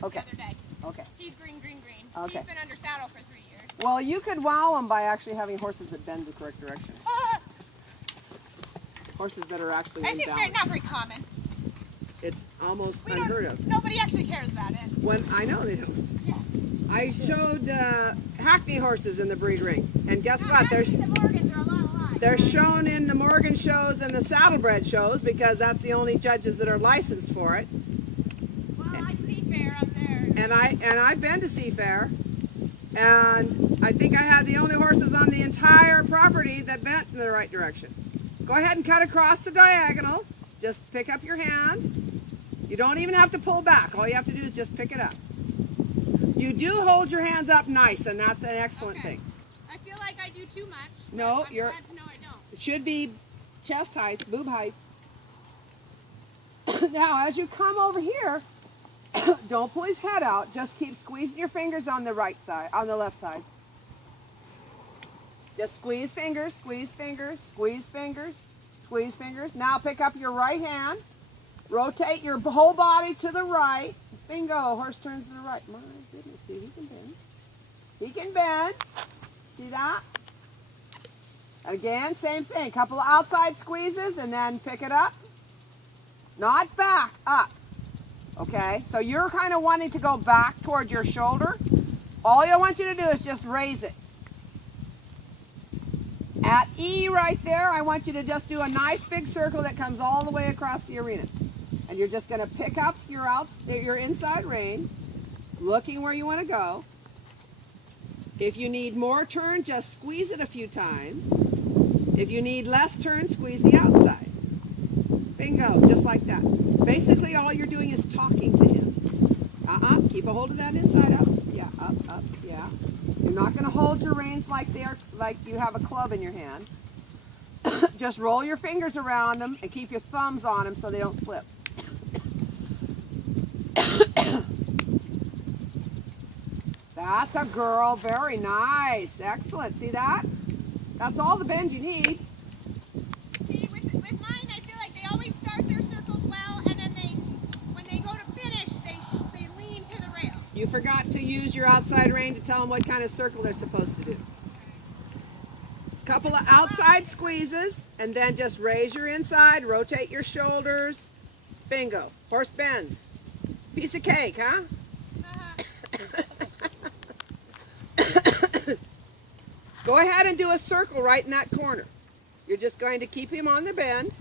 just the other day. Okay. He's green, green, green. Okay. He's been under saddle for 3 years. Well, you could wow them by actually having horses that bend the correct direction. Horses that are actually I see it's imbalanced. not very common. It's almost unheard of. Nobody actually cares about it. When I know they don't. Yeah. I showed Hackney horses in the breed ring, and guess what? Actually, the Morgans are a lot alike. They're shown in the Morgan shows and the Saddlebred shows because that's the only judges that are licensed for it. Well, I see fair up there. And I've been to Seafair, and I think I had the only horses on the entire property that bent in the right direction. Go ahead and cut across the diagonal. Just pick up your hand. You don't even have to pull back. All you have to do is just pick it up. You do hold your hands up nice, and that's an excellent thing. I feel like I do too much. No, I'm you're. glad to know I don't. It should be chest height, boob height. Now, as you come over here, don't pull his head out. Just keep squeezing your fingers on the right side, on the left side. Just squeeze fingers, squeeze fingers, squeeze fingers, squeeze fingers. Now pick up your right hand. Rotate your whole body to the right. Bingo, horse turns to the right. My goodness, see, he can bend. He can bend. See that? Again, same thing. Couple of outside squeezes and then pick it up. Not back, up. Okay, so you're kind of wanting to go back toward your shoulder. All I want you to do is just raise it. At E right there, I want you to just do a nice big circle that comes all the way across the arena. And you're just going to pick up your inside rein, looking where you want to go. If you need more turn, just squeeze it a few times. If you need less turn, squeeze the outside. Bingo, just like that. Basically, all you're doing is talking to him. Keep a hold of that inside up. Yeah, up, yeah. You're not going to hold your reins like you have a club in your hand. Just roll your fingers around them and keep your thumbs on them so they don't slip. That's a girl. Very nice. Excellent. See that? That's all the bend you need. See, with mine, I feel like they always start their circles well, and then when they go to finish, they lean to the rail. You forgot to use your outside rein to tell them what kind of circle they're supposed to do. It's a couple of outside squeezes, and then just raise your inside, rotate your shoulders. Bingo. Horse bends. Piece of cake, huh? Go ahead and do a circle right in that corner. You're just going to keep him on the bend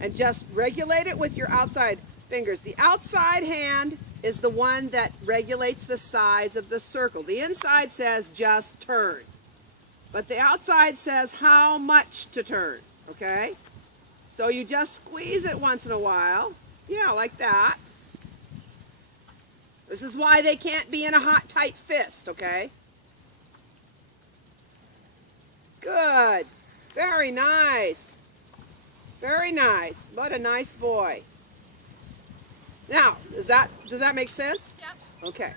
and just regulate it with your outside fingers. The outside hand is the one that regulates the size of the circle. The inside says just turn, but the outside says how much to turn, okay? So you just squeeze it once in a while. Yeah, like that. This is why they can't be in a hot, tight fist, okay? Good. Very nice. Very nice. What a nice boy. Now, does that make sense? Yep. Okay.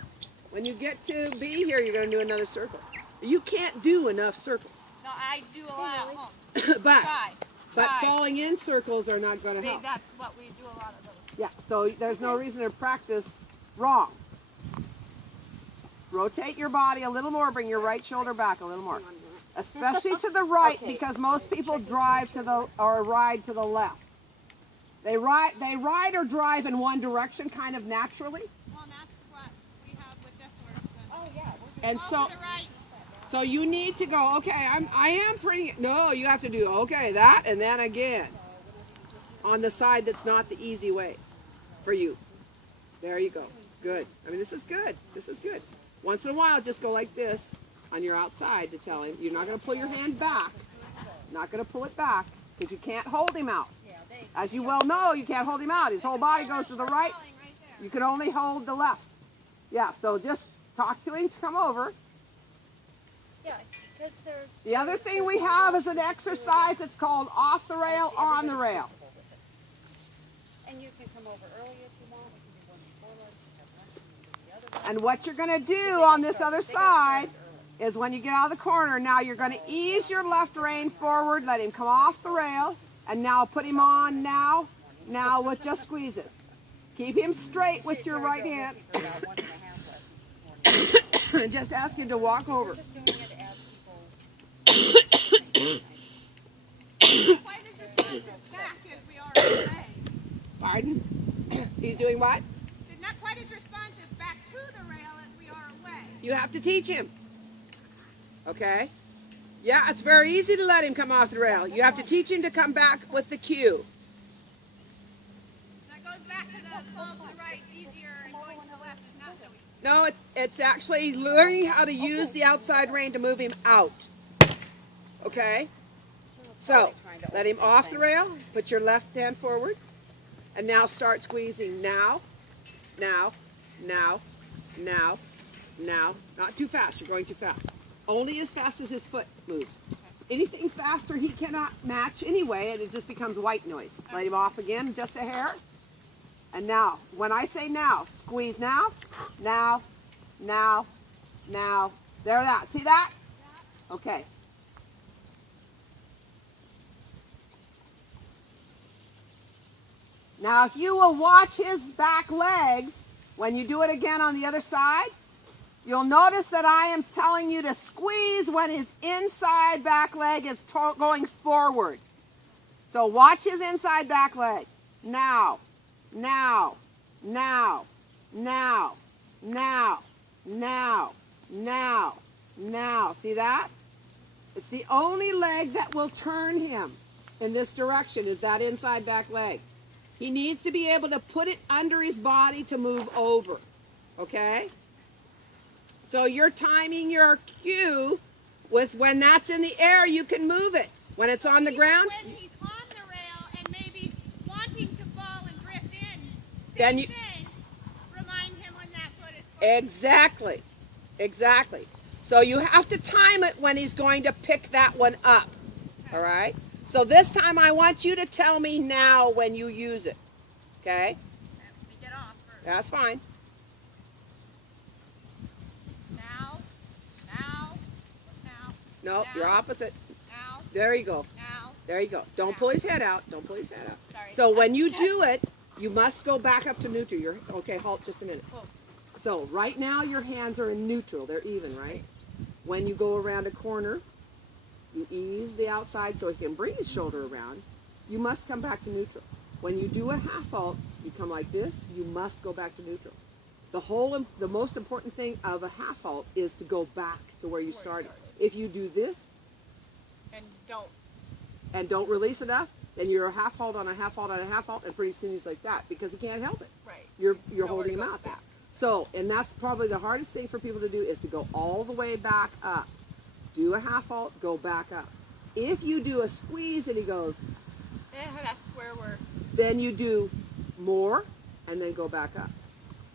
When you get to B here, you're going to do another circle. You can't do enough circles. No, I do a lot at home. but falling in circles are not going to help. That's what we do a lot of those. Yeah, so there's no reason to practice wrong. Rotate your body a little more, bring your right shoulder back a little more. Especially to the right, because most people drive to the or ride to the left. They ride or drive in one direction kind of naturally. Well, that's what we have with this horse. Oh yeah. And to the right. so you need to go, okay, I am pretty, no, you have to do, okay, that and then again. On the side that's not the easy way for you. There you go. Good. I mean, this is good. This is good. Once in a while, just go like this on your outside to tell him. You're not going to pull your hand back. Not going to pull it back because you can't hold him out. As you well know, you can't hold him out. His whole body goes to the right. You can only hold the left. Yeah, so just talk to him to come over. Yeah, because there's... The other thing we have is an exercise that's called off the rail, on the rail. And you can come over early if you want. We can do one before lunch, have lunch, and do the other one. And what you're going to do on this other side is when you get out of the corner, now you're going to ease your left rein forward, let him come off the rail, and now put him on now with just squeezes. Keep him straight with your right hand. We're about 1.5 lessons this morning. And just ask him to walk over. We're just doing it as people. Quite as responsive back as we are away. Pardon? He's doing what? They're not quite as responsive back to the rail as we are away. You have to teach him. Okay? Yeah, it's very easy to let him come off the rail. You have to teach him to come back with the cue. That goes back to the fall to the right easier and going to the left is not so easy. No, it's actually learning how to use the outside rein to move him out. Okay? So, let him off the rail. Put your left hand forward. And now start squeezing. Now, now, now, now, now. Not too fast. You're going too fast. Only as fast as his foot moves. Anything faster he cannot match anyway, and it just becomes white noise. Let him off again, just a hair. And now, when I say now, squeeze now, now, now, now. There that. See that? Okay. Now, if you will watch his back legs, when you do it again on the other side, you'll notice that I am telling you to squeeze when his inside back leg is going forward. So watch his inside back leg. Now, now, now, now, now, now, now, now. See that? It's the only leg that will turn him in this direction is that inside back leg. He needs to be able to put it under his body to move over. Okay? So you're timing your cue with when that's in the air, you can move it. When it's on the ground, When he's on the rail and maybe wanting to fall and drift in, Then same you- thing, remind him when that foot is forward. exactly. Exactly. So you have to time it when he's going to pick that one up. All right? So this time I want you to tell me now when you use it. Okay? Let me get off first. That's fine. Now, now, now, No, you're opposite. now, There you go. now. There you go. Don't pull his head out. Don't pull his head out. Sorry. So when you do it, you must go back up to neutral. You're okay, halt just a minute. Oh. So right now your hands are in neutral. They're even, right? When you go around a corner, you ease the outside so he can bring his shoulder around. You must come back to neutral. When you do a half halt, you come like this, you must go back to neutral. The most important thing of a half halt is to go back to where you started. If you do this And don't. and don't release enough, then you're a half halt on a half halt on a half halt, and pretty soon he's like that because he can't help it. Right. You're Nowhere holding to him go out back. there. So, and that's probably the hardest thing for people to do is to go all the way back up. Do a half halt, go back up. If you do a squeeze and he goes, That's where we're. then you do more and then go back up.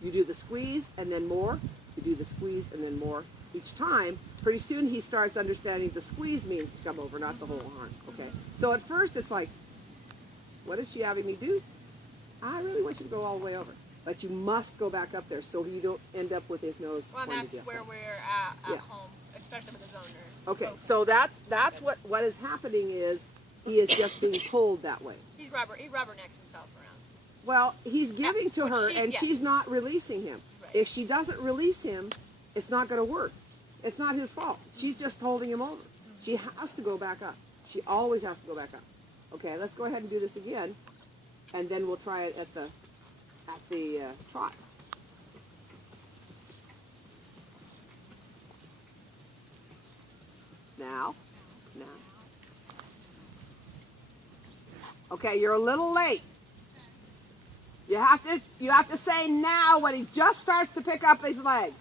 You do the squeeze and then more. You do the squeeze and then more. Each time, pretty soon he starts understanding the squeeze means to come over, not the whole arm. Okay. So at first it's like, what is she having me do? I really want you to go all the way over. But you must go back up there so you don't end up with his nose Well, pointed that's the where outside. we're at Yeah. home, especially with the zoner. Okay, so that's what is happening is he is just being pulled that way. He rubbernecks himself around. Well, he's giving to but her she- and yes. she's not releasing him. Right. If she doesn't release him, it's not going to work. It's not his fault. She's just holding him over. She has to go back up. She always has to go back up. Okay, let's go ahead and do this again, and then we'll try it at the trot. Now. Okay, you're a little late. You have to say now when he just starts to pick up his leg.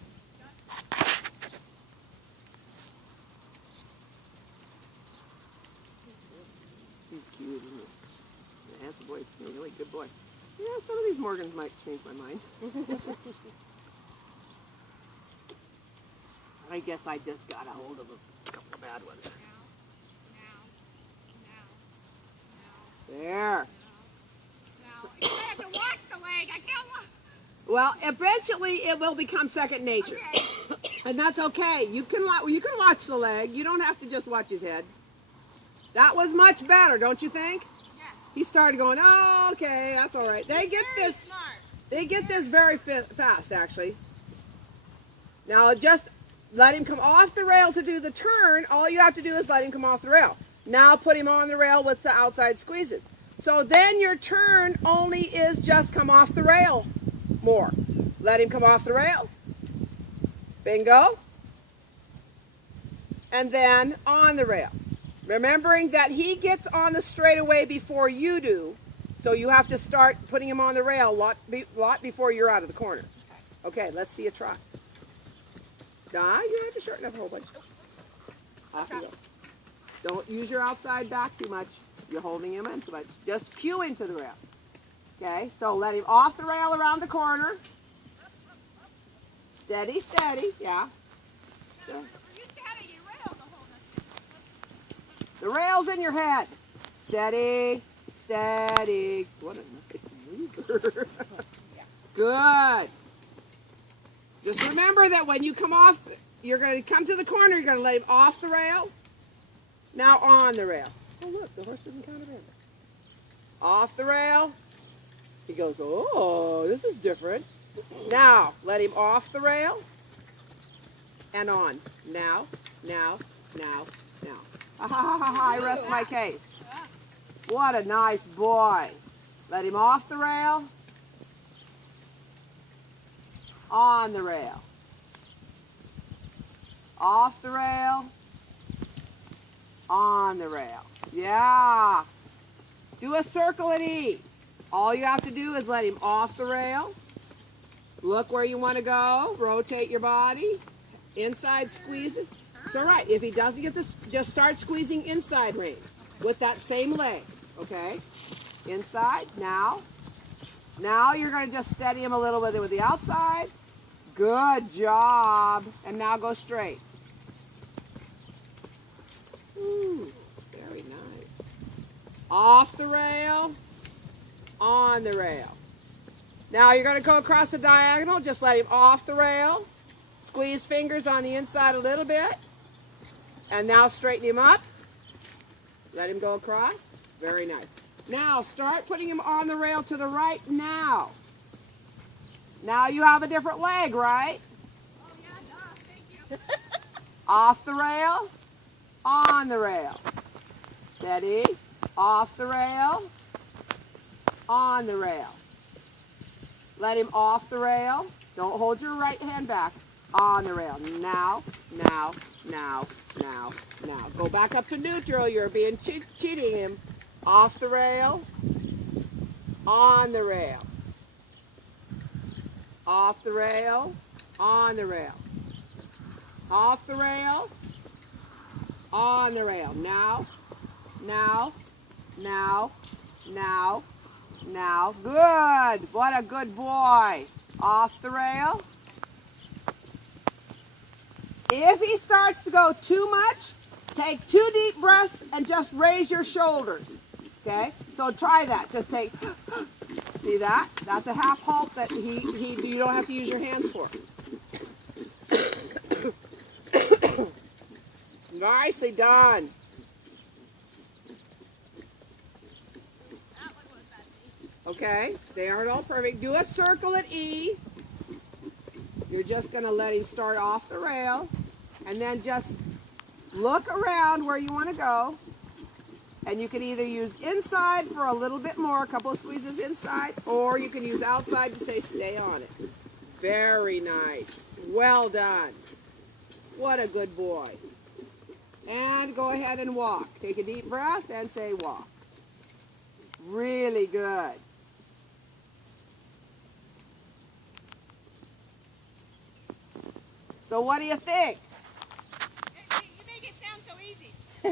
He's cute, isn't he? Yeah, that's a boy. He's a really good boy. Yeah, some of these Morgans might change my mind. I guess I just got a hold of a couple of bad ones. There. Now, I have to watch the leg. I can't watch. Well, eventually it will become second nature, Okay. and that's okay. You can watch the leg. You don't have to just watch his head. That was much better, don't you think? Yes. He started going, oh, okay, that's all right. They get Very this. smart. They get this very fast, actually. Now just let him come off the rail to do the turn. All you have to do is let him come off the rail. Now put him on the rail with the outside squeezes. So then your turn only is just come off the rail more. Let him come off the rail. Bingo. And then on the rail. Remembering that he gets on the straightaway before you do, so you have to start putting him on the rail a lot before you're out of the corner. Okay, let's see a trot. Di, you have to shorten up a whole bunch. Off you go. Don't use your outside back too much. You're holding him in too much. Just cue into the rail. Okay, so let him off the rail around the corner. Steady, steady, yeah. Now, we're used to having a rail to hold us. The rail's in your head. Steady, steady. What a nice mover. Good. Just remember that when you come off, you're going to come to the corner, you're going to lay him off the rail. Now on the rail. Oh look, the horse doesn't count it in. Off the rail. He goes, oh, this is different. Now, let him off the rail and on. Now, now, now, now. Ha ha ha ha ha, I rest my case. What a nice boy. Let him off the rail. On the rail. Off the rail. On the rail. Yeah. Do a circle at E. All you have to do is let him off the rail. Look where you want to go. Rotate your body. Inside squeezes. It's all right. If he doesn't get this, just start squeezing inside rein with that same leg. Okay? Inside. Now. Now you're going to just steady him a little bit with the outside. Good job. And now go straight. Ooh, very nice. Off the rail. On the rail. Now you're going to go across the diagonal. Just let him off the rail. Squeeze fingers on the inside a little bit. And now straighten him up. Let him go across. Very nice. Now start putting him on the rail to the right now. Now you have a different leg, right? Oh, yeah, duh, thank you. Off the rail. On the rail. Steady. Off the rail. On the rail. Let him off the rail. Don't hold your right hand back. On the rail. Now, now, now, now, now. Go back up to neutral. You're being cheating him. Off the rail. On the rail. Off the rail. On the rail. Off the rail. On the rail. Now, now, now, now, now. Good. What a good boy. Off the rail. If he starts to go too much, take 2 deep breaths and just raise your shoulders. Okay? So try that. Just take, see that? That's a half halt that you don't have to use your hands for. Nicely done. That one was messy. Okay, they aren't all perfect. Do a circle at E. You're just going to let him start off the rail. And then just look around where you want to go. And you can either use inside for a little bit more, a couple of squeezes inside, or you can use outside to say stay on it. Very nice. Well done. What a good boy. And go ahead and walk. Take a deep breath and say walk. Really good. So what do you think? You make it sound so easy. I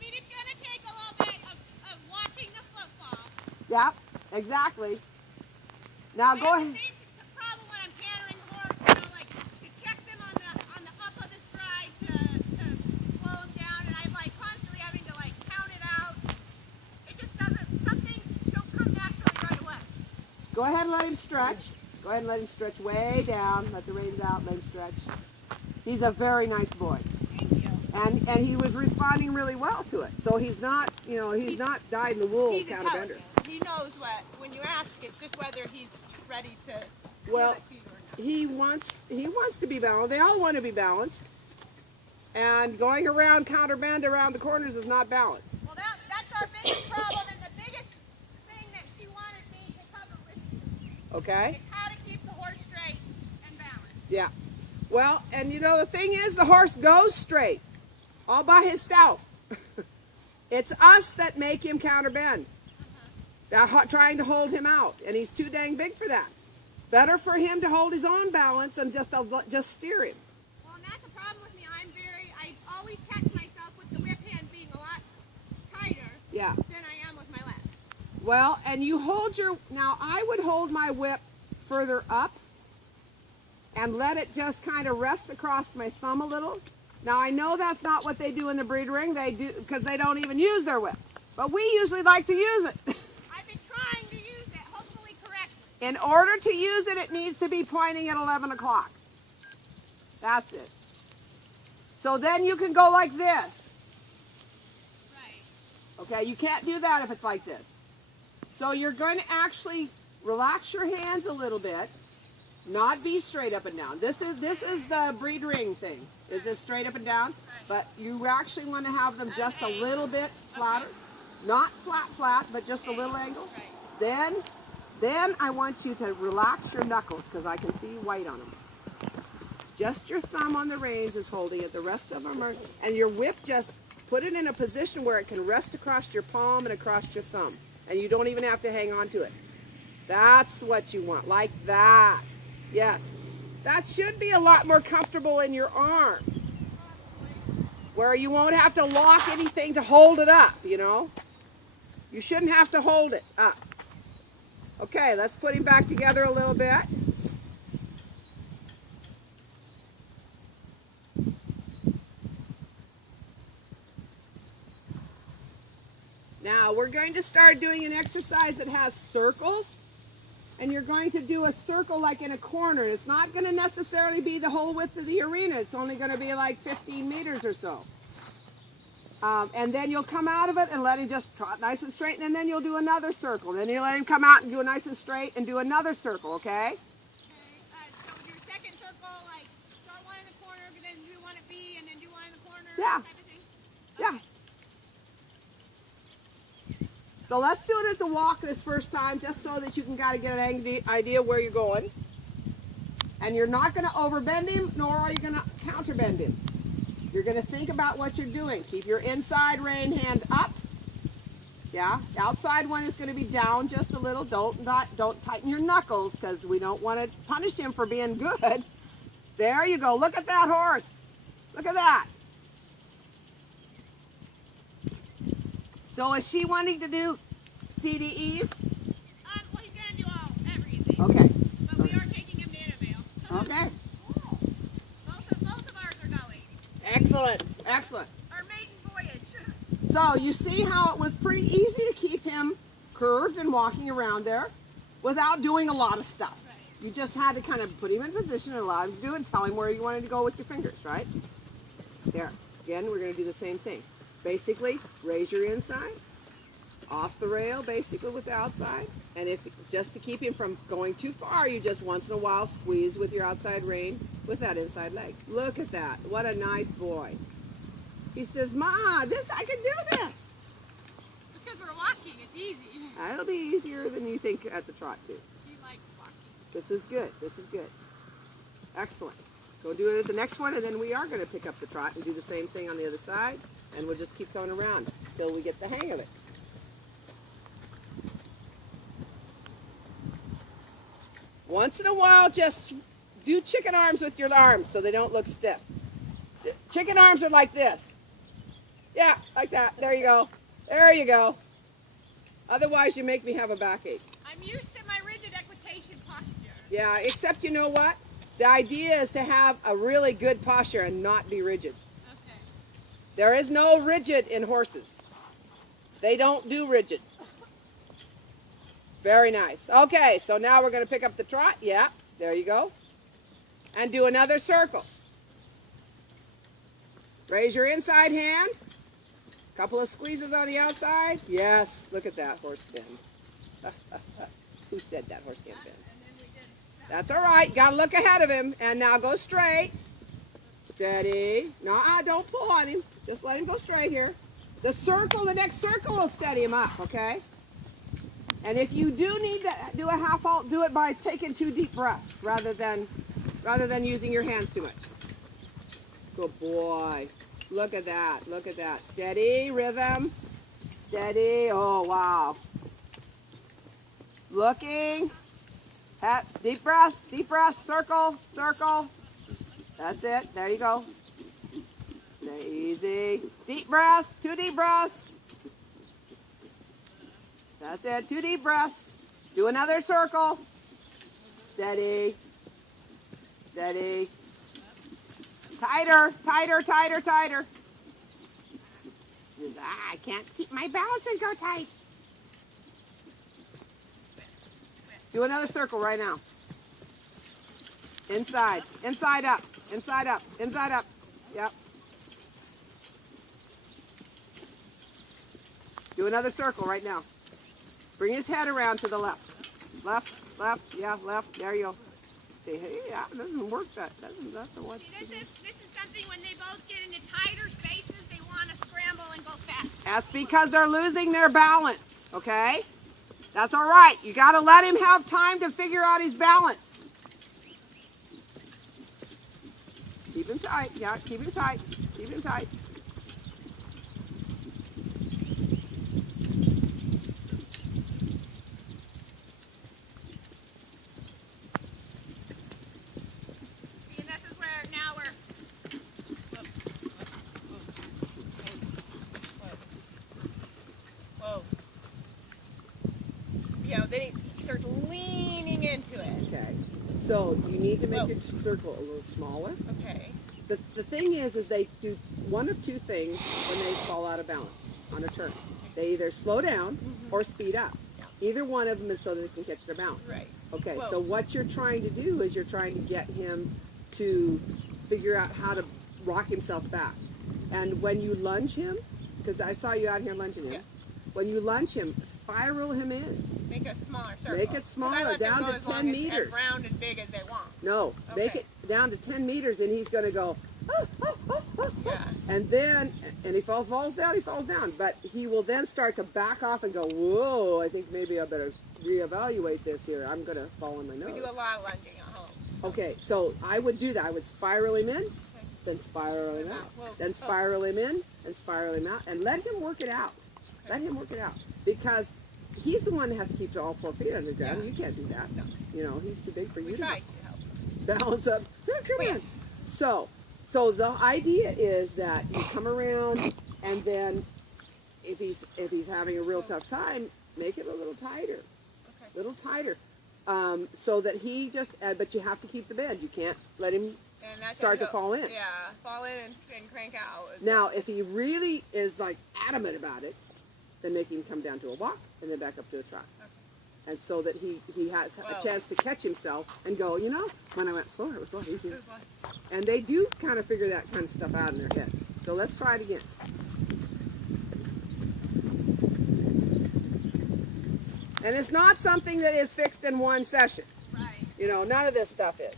mean, it's going to take a little bit of watching the football. Yep, exactly. Now go I have ahead. the same problem when I'm cantering the horse, you know, like to check them on the up of the stride to slow them down, and I'm like constantly having to like count it out. It just doesn't. Some things don't come naturally right away. Go ahead and let him stretch. Go ahead and let him stretch way down. Let the reins out, let him stretch. He's a very nice boy. Thank you. And he was responding really well to it. So he's not, you know, he's not dyed in the wool He's kind of bender. intelligent. he knows what. When you ask, it's just whether he's ready to Well, give it to you or not. he wants to be balanced. They all want to be balanced. And going around counterbend around the corners is not balanced. Well, that's our biggest problem, and the biggest thing that she wanted me to cover with you Okay? is how to keep the horse straight and balanced. Yeah. Well, and you know, the thing is, the horse goes straight, all by himself. It's us that make him counterbend. Trying to hold him out, and he's too dang big for that. Better for him to hold his own balance and just steer him. Well, and that's the problem with me. I always catch myself with the whip hand being a lot tighter Yeah. than I am with my left. Well, and you hold now I would hold my whip further up and let it just kind of rest across my thumb a little. Now I know that's not what they do in the breed ring. They do, because they don't even use their whip. But we usually like to use it. I've been trying to use it, hopefully correctly. In order to use it, it needs to be pointing at 11 o'clock. That's it. So then you can go like this. Right. Okay, you can't do that if it's like this. So you're going to actually relax your hands a little bit, not be straight up and down. This is the breed ring thing. Is this straight up and down? But you actually want to have them just a little bit flatter. Not flat, but just a little angle. Right. Then I want you to relax your knuckles because I can see white on them. Just your thumb on the reins is holding it. The rest of them are, and your whip, just put it in a position where it can rest across your palm and across your thumb. And you don't even have to hang on to it. That's what you want, like that. Yes. That should be a lot more comfortable in your arm, where you won't have to lock anything to hold it up, you know. You shouldn't have to hold it up. Okay, let's put him back together a little bit. Now we're going to start doing an exercise that has circles, and you're going to do a circle like in a corner. It's not going to necessarily be the whole width of the arena. It's only going to be like 15 meters or so. And then you'll come out of it and let him just trot nice and straight, and then you'll do another circle. Then you'll let him come out and do a nice and straight and do another circle, okay? Okay. So with your second circle, like start one in the corner, but then do one at B, and then do one in the corner. Yeah. Type of thing. Yeah. So let's do it at the walk this first time, just so that you can kind of get an idea where you're going. And you're not going to overbend him, nor are you going to counterbend him. You're going to think about what you're doing. Keep your inside rein hand up. Yeah, the outside one is going to be down just a little. Don't tighten your knuckles because we don't want to punish him for being good. There you go. Look at that horse. Look at that. So is she wanting to do CDEs? Well, he's gonna do everything. Okay. But we are taking him to Annabelle. Okay. Both of ours are going. Excellent. Excellent. Our maiden voyage. So you see how it was pretty easy to keep him curved and walking around there without doing a lot of stuff. Right. You just had to kind of put him in position and allow him to do it and tell him where you wanted to go with your fingers, right? There. Again, we're going to do the same thing. Basically, raise your inside, off the rail, basically with the outside. And if just to keep him from going too far, you just once in a while squeeze with your outside rein with that inside leg. Look at that. What a nice boy. He says, Ma, I can do this. Because we're walking, it's easy. That'll be easier than you think at the trot, too. He likes walking. This is good. This is good. Excellent. Go do it at the next one, and then we are going to pick up the trot and do the same thing on the other side. And we'll just keep going around until we get the hang of it. Once in a while, just do chicken arms with your arms so they don't look stiff. Chicken arms are like this. Yeah, like that. There you go. There you go. Otherwise, you make me have a backache. I'm used to my rigid equitation posture. Yeah, except you know what? The idea is to have a really good posture and not be rigid. Okay. There is no rigid in horses. They don't do rigid. Very nice. Okay, so now we're going to pick up the trot. Yeah, there you go. And do another circle. Raise your inside hand. Couple of squeezes on the outside. Yes, look at that horse bend. Who said that horse can't bend? That's all right. You gotta look ahead of him. And now go straight. Steady. No, don't pull on him. Just let him go straight here. The next circle will steady him up, okay? And if you do need to do a half halt, do it by taking 2 deep breaths rather than using your hands too much. Good boy. Look at that. Look at that. Steady, rhythm. Steady. Oh, wow. Looking. Deep breath, circle, circle. That's it. There you go. Easy. Deep breaths, 2 deep breaths. That's it, 2 deep breaths. Do another circle. Steady. Steady. Tighter, tighter, tighter, tighter. I can't keep my balance and go tight. Do another circle right now. Inside, inside up, inside up, inside up. Yep. Do another circle right now. Bring his head around to the left. Left, left, yeah, left. There you go. Say, hey, yeah, it doesn't work that. That's the one. See, this is something when they both get into tighter spaces, they want to scramble and go fast. That's because they're losing their balance, okay? That's all right. You got to let him have time to figure out his balance. Keep him tight. Yeah, keep him tight. Keep him tight. See, and this is where now we're... Whoa. Yeah, then he starts leaning into it. Okay. So you need to make your circle a little smaller. Okay. The thing is they do one of 2 things when they fall out of balance on a turn. They either slow down or speed up. Yeah. Either one of them is so they can catch their balance. Right. Okay, Whoa. so what you're trying to do is you're trying to get him to figure out how to rock himself back. And when you lunge him, because I saw you out here lunging him, Yeah. when you lunge him, spiral him in. Make a smaller circle. Make it smaller, 'Cause I let them down go to as long 10 as meters. round and big as they want. No, make Okay. it down to 10 meters and he's going to go, ah, ah, ah, ah, Yeah. and then, and if he falls down, he falls down. But he will then start to back off and go, whoa, I think maybe I better reevaluate this here. I'm going to fall on my nose. We do a lot of lunging at home. Okay, so I would do that. I would spiral him in, then spiral him out. Whoa. Then spiral him in and spiral him out. And let him work it out. Let him work it out. Because he's the one that has to keep all 4 feet on the ground. Yeah. You can't do that. No. You know, he's too big for you We to try to help. balance up. Come Yeah. on. So the idea is that you come around, and then if he's having a real tough time, make it a little tighter, Okay. little tighter, so that he just. But you have to keep the bend. You can't let him And that's start it. to fall in. Yeah, fall in and crank out. Now, if he really is like adamant about it, then make him come down to a walk and then back up to a trot. Okay. And so that he has Whoa. a chance to catch himself and go, you know, when I went slower, it was a lot easier. This is like- And they do kind of figure that kind of stuff out in their heads. So let's try it again. And it's not something that is fixed in one session. Right. You know, none of this stuff is.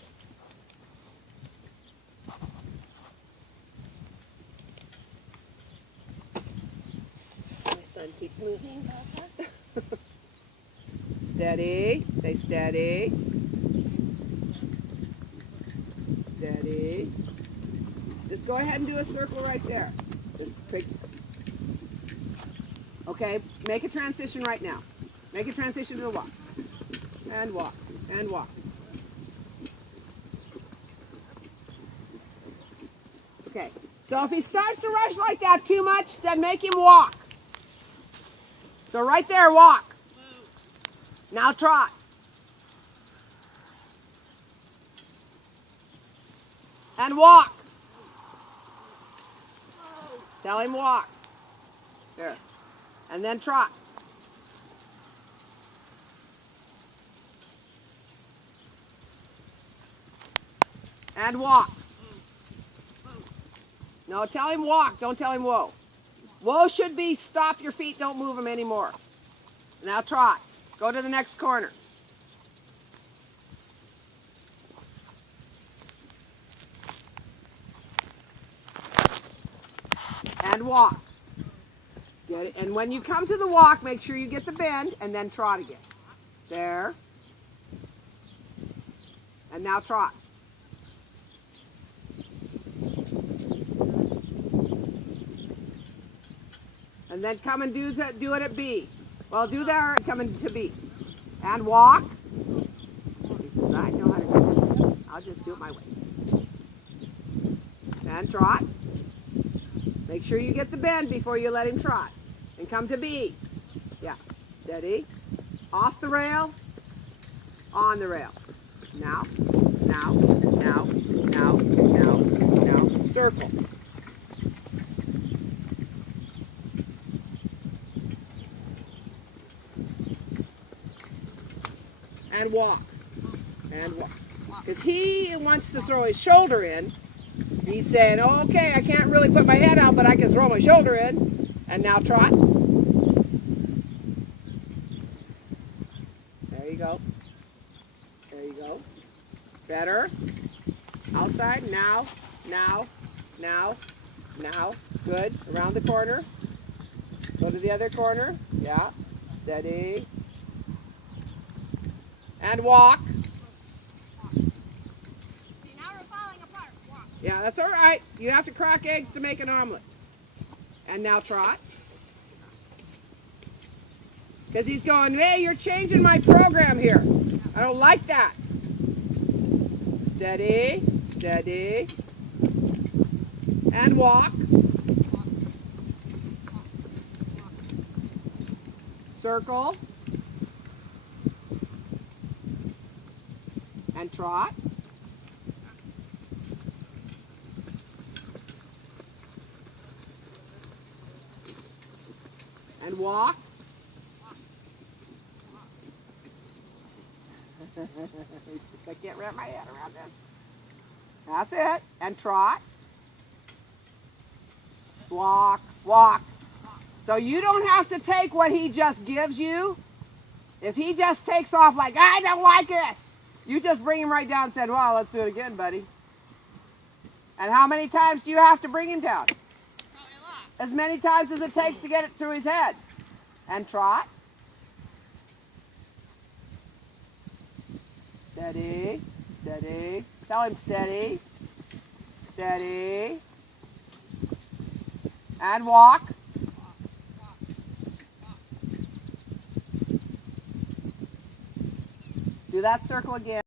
My son keeps moving. Steady. Say steady. Steady. Just go ahead and do a circle right there. Just pick. Okay, make a transition right now. Make a transition to a walk. And walk. And walk. Okay, so if he starts to rush like that too much, then make him walk. So right there, walk. Now trot. And walk. Tell him walk. There. And then trot. And walk. No, tell him walk. Don't tell him whoa. Whoa should be stop your feet, don't move them anymore. Now trot. Go to the next corner. And walk. Get it? And when you come to the walk, make sure you get the bend and then trot again. There. And now trot. And then come and do it at B. Well, do that and come into B. And walk. He says, I know how to do this. I'll just do it my way. And trot. Make sure you get the bend before you let him trot. And come to B. Yeah. Steady. Off the rail. On the rail. Now. Now. Now. Now. Now. Now. Circle. And walk. And walk. Because he wants to throw his shoulder in. He's saying, oh, okay, I can't really put my head out, but I can throw my shoulder in. And now trot. There you go. There you go. Better. Outside. Now. Now. Now. Now. Good. Around the corner. Go to the other corner. Yeah. Steady. And walk. See, now we're falling apart. Walk. Yeah, that's all right. You have to crack eggs to make an omelet. And now trot. Because he's going, hey, you're changing my program here. I don't like that. Steady, steady. And walk. Circle. And trot. And walk. I can't wrap my head around this. That's it. And trot. Walk. Walk. So you don't have to take what he just gives you. If he just takes off like, I don't like this, you just bring him right down and said, well, let's do it again, buddy. And how many times do you have to bring him down? Probably a lot. As many times as it takes to get it through his head. And trot. Steady, steady. Tell him steady, steady. And walk. Do that circle again.